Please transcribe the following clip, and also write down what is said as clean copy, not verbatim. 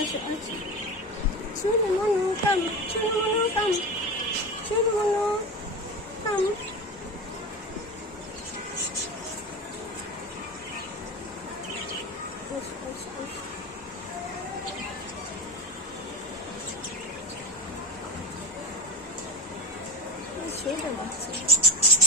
aç aç. Çürümünü tam. Çürümünü tam. Çürümünü tam. Koş koş koş. Şeye de baksana.